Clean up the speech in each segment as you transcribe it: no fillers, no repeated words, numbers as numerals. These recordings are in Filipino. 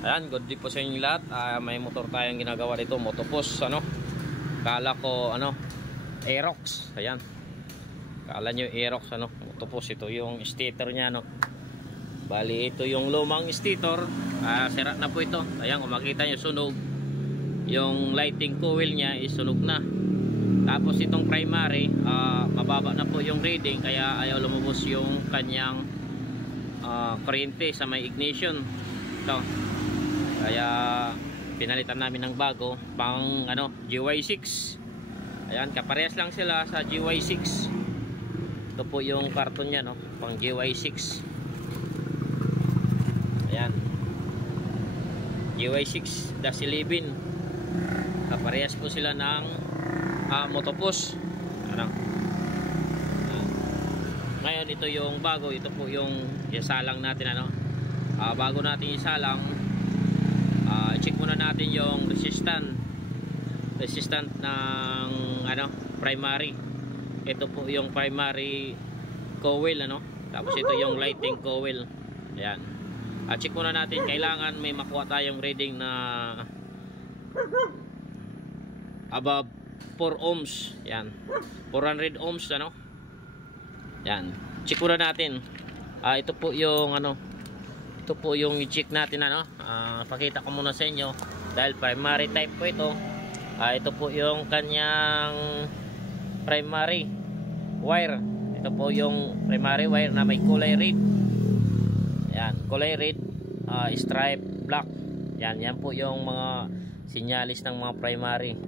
Ayan, good day po sa inyo lahat. May motor tayong ginagawa dito, motopos, ano. Kala ko, ano, Aerox. Ayan. Kala nyo Aerox, ano. Motopos, ito yung stator nya, no. Bali, ito yung lumang stator. Sira na po ito. Ayan, kung makita nyo, sunog. Yung lighting coil nya is sunog na. Tapos itong primary, mababa na po yung reading, kaya ayaw lumabas yung kanyang kuryente sa may ignition. Ito. Kaya pinalitan namin ng bago pang ano, GY6. Ayan, kaparehas lang sila sa GY6. Ito po yung karton niya, no, pang GY6. Ayan, GY6-11. Kaparehas po sila ng motopos. Ano? Ngayon ito yung bago, ito po yung isalang natin, ano. Bago natin isalang, check muna natin yung resistant ng ano, primary. Ito po yung primary coil, ano. Tapos ito yung lighting coil. Ayan. Check muna natin, kailangan may makuha tayong reading na above 4 ohms. Ayan. 400 ohms, ano. Ayan. Check muna natin. Ito po yung ano, ito po yung i-check natin, ano. Pakita ko muna sa inyo dahil primary type po ito. Ito po yung kanyang primary wire. Ito po yung primary wire na may kulay red. Ayan, kulay red, stripe black. Yan po yung mga sinyalis ng mga primary.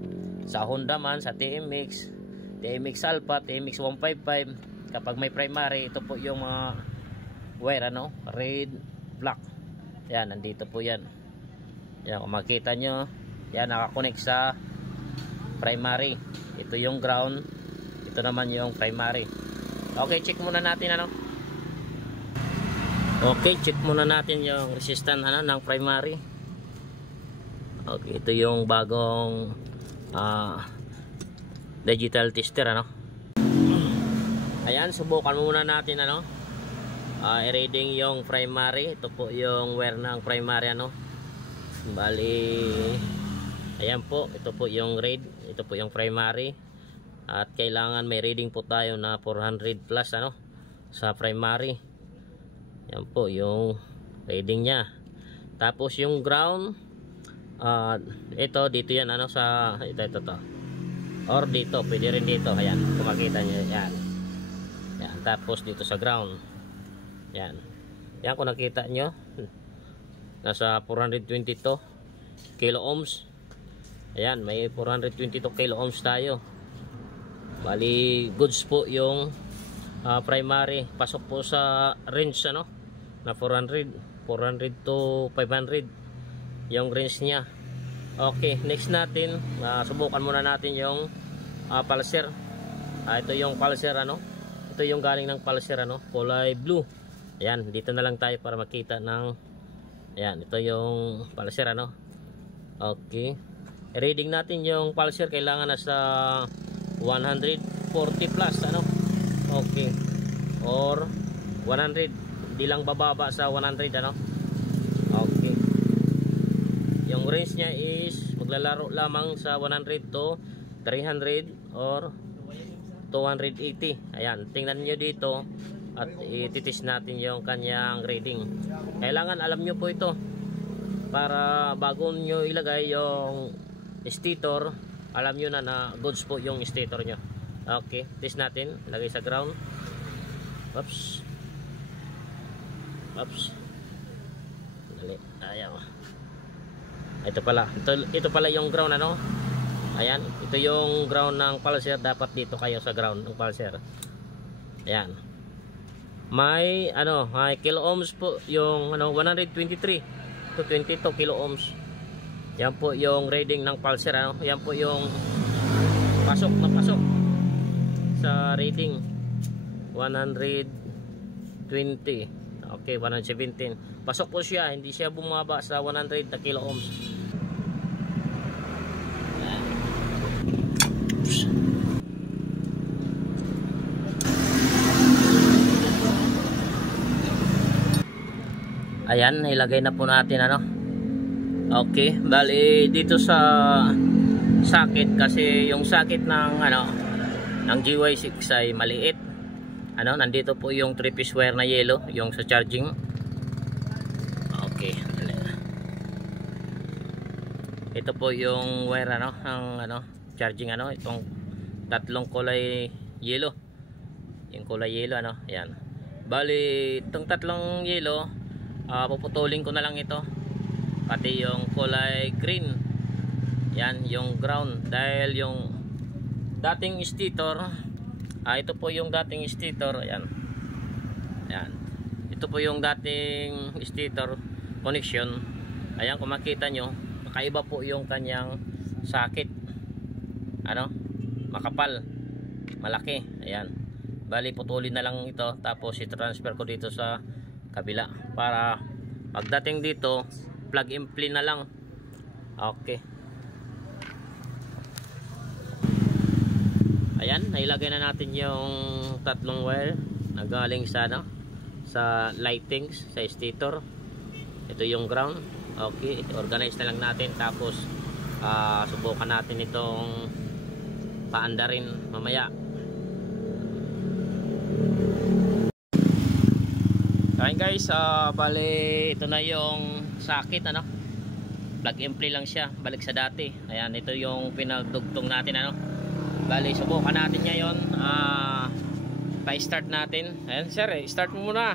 Sa Honda man, sa TMX Alpha, TMX 155, kapag may primary, ito po yung mga wire, ano, red, black. Yan, nandito po yan. Yan, kung makita nyo, yan, nakakonect sa primary. Ito yung ground, ito naman yung primary. Okay, check muna natin, ano. Okay, check muna natin yung resistance, ano, ng primary. Okay, ito yung bagong digital tester, ano. Ayan, subukan muna natin, ano. I-reading yung primary. Ito po yung wire ng primary, ano. Bali, ayan po, ito po yung red, ito po yung primary. At kailangan may reading po tayo na 400 plus, ano, sa primary. Ayan po yung reading nya. Tapos yung ground, ito dito yan, ano, sa ito to, or dito, pwede rin dito. Ayan, kung makita nyo, yan. Yan, tapos dito sa ground. Yan. Yan, kung nakita nyo, nasa 422 kilo ohms. Ayan, may 422 kilo ohms tayo. Bali, goods po yung primary. Pasok po sa range, ano, na 400 to 500 yung range nya. Okay, next natin, subukan muna natin yung pulser. Ito yung pulser, ano. Ito yung galing ng pulser, ano, kulay blue. Ayan, dito na lang tayo para makita ng, ayan, ito yung pulser, ano. Okay, reading natin yung pulser, kailangan nasa 140 plus, ano. Okay, or 100, hindi lang bababa sa 100, ano. Okay, yung range nya is maglalaro lamang sa 100 to 300 or 280. Ayan, tingnan nyo dito at ititis natin yung kanyang reading. Kailangan alam nyo po ito para bago nyo ilagay yung stator, alam nyo na goods po yung stator nyo. Okay, test natin, lagay sa ground. Oops, dali, ayaw. Ito pala yung ground, ano. Ayan, ito yung ground ng pulser. Dapat dito kayo sa ground ng pulser. Ayan, may ano, may kilo ohms po yung ano, 123 to 22 kilo ohms. Yan po yung reading ng pulser, ano. Yan po yung pasok na pasok sa reading 120. Okay, 117. Pasok po siya, hindi siya bumaba sa 100 na kilo ohms. Ayan, ilagay na po natin, ano, Okay, bali dito sa sakit kasi yung sakit ng ng GY6 ay maliit. Nandito po yung 3-piece wire na yellow, yung sa charging. Okay. Ito po yung wire ng charging itong tatlong kulay yellow. Yung kulay yellow yan. Bali itong tatlong yellow, puputulin ko na lang ito. Pati yung kulay green. Yan, yung ground dahil yung dating stator, ito po yung dating stator, ayan. Ayan. Ito po yung dating stator connection. Ayan, kung makita nyo, kakaiba po yung kanyang sakit. Makapal, malaki. Ayan. Bali putulin na lang ito, tapos i-transfer ko dito sa kabila para pagdating dito plug and play na lang. Okay. Ayan, nailagay na natin yung tatlong wire na galing sa sa lightings, sa stator. Ito yung ground. Okay, organize na lang natin, tapos subukan natin itong paandarin mamaya. Ayan guys, bali ito na yung sakit plug and play lang siya, balik sa dati. Ayan, ito yung pinagdugtong natin bali subukan natin ngayon, pa-start natin. Ayan sir, start mo muna.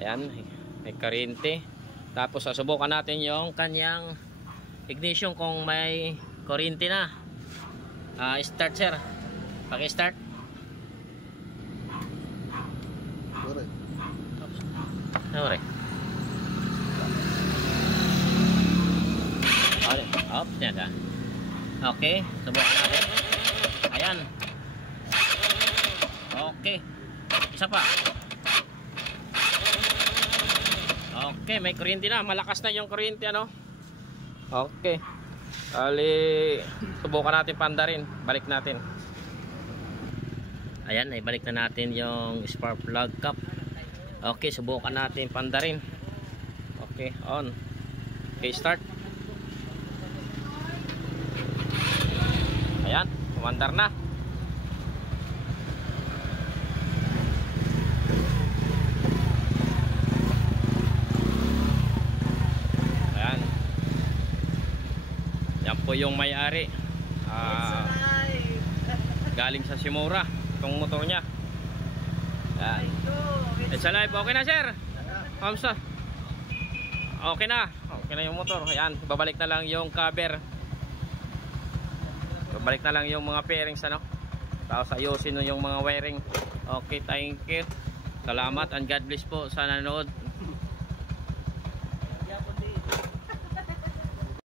Ayan, may kuryente. Tapos subukan natin yung kanyang ignition kung may kuryente na. Start sir, paki-start. Sorry. Up, yan ka. Okay, subukan natin. Ayan. Okay. Isa pa. Okay, may kuryente na. Malakas na yung kuryente Okay. Ali, subukan natin pandarin. Balik natin. Ayan, ibalik na natin yung spark plug cap. Okay, subukan natin pandarin. Okay, on. Okay, start. Ayan, kumandar na. Ayan. Yan po yung may-ari. Galing sa Shimura itong motor niya. Ayan. It's alive. Okay na sir. Kamsa. Okay na. Okay na yung motor. Ayan, babalik na lang yung cover. Babalik na lang yung mga pairings tapos ayusin yung mga wiring. Okay, thank you. Salamat and God bless po sa nanonood.